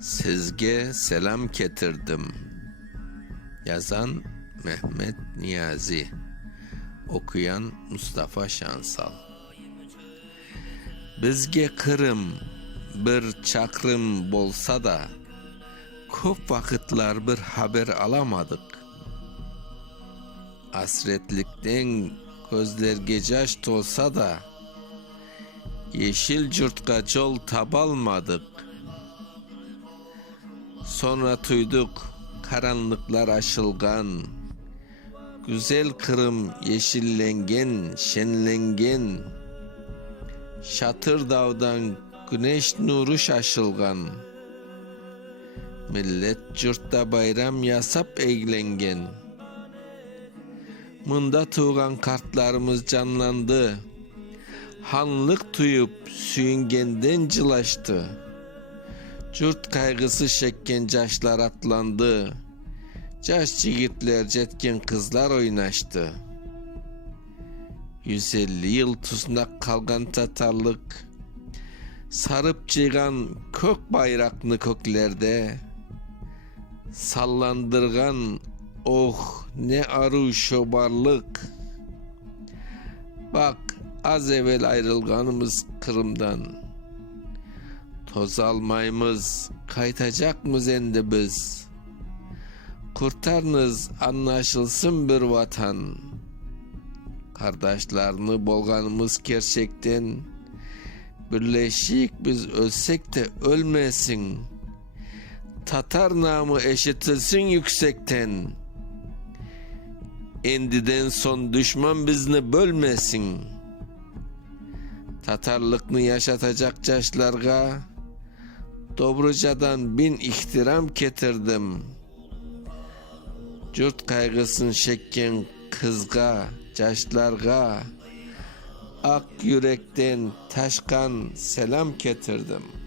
Sizge selam getirdim. Yazan Mehmet Niyazi Okuyan Mustafa Şansal Bizge Kırım bir çakrım bolsa da Kop vakitlar bir haber alamadık. Asretlikten gözler gecaş olsa da Yeşil cırtkaç ol tabalmadık.'' Sonra duyduk karanlıklar aşılgan. Güzel kırım yeşillengen, şenlengen. Şatır dağdan güneş nuru şaşılgan. Millet yurtta bayram yasap eğlengen. Mında tuğan kartlarımız canlandı. Hanlık tuyup süyüngenden cılaştı. Cürt kaygısı çekken caşlar atlandı. Caş yigitler jetken kızlar oynaştı. 150 yıl tuznak kalgan tatarlık. Sarıp cıgan kök bayraklı köklerde. Sallandırgan oh ne arı şobarlık. Bak az evvel ayrılganımız Kırım'dan. Toz kaytacak mı zende biz? Kurtarınız anlaşılsın bir vatan. Kardeşlerini bolganımız gerçekten birleşik biz ölsek de ölmesin. Tatar namı eşitilsin yüksekten. Endiden son düşman bizni bölmesin. Tatarlıkını yaşatacak yaşlarga Dobruca'dan bin ihtiram getirdim. Cürt kaygısın çekken kızga, yaşlarga Ak yürekten taşkan selam getirdim.''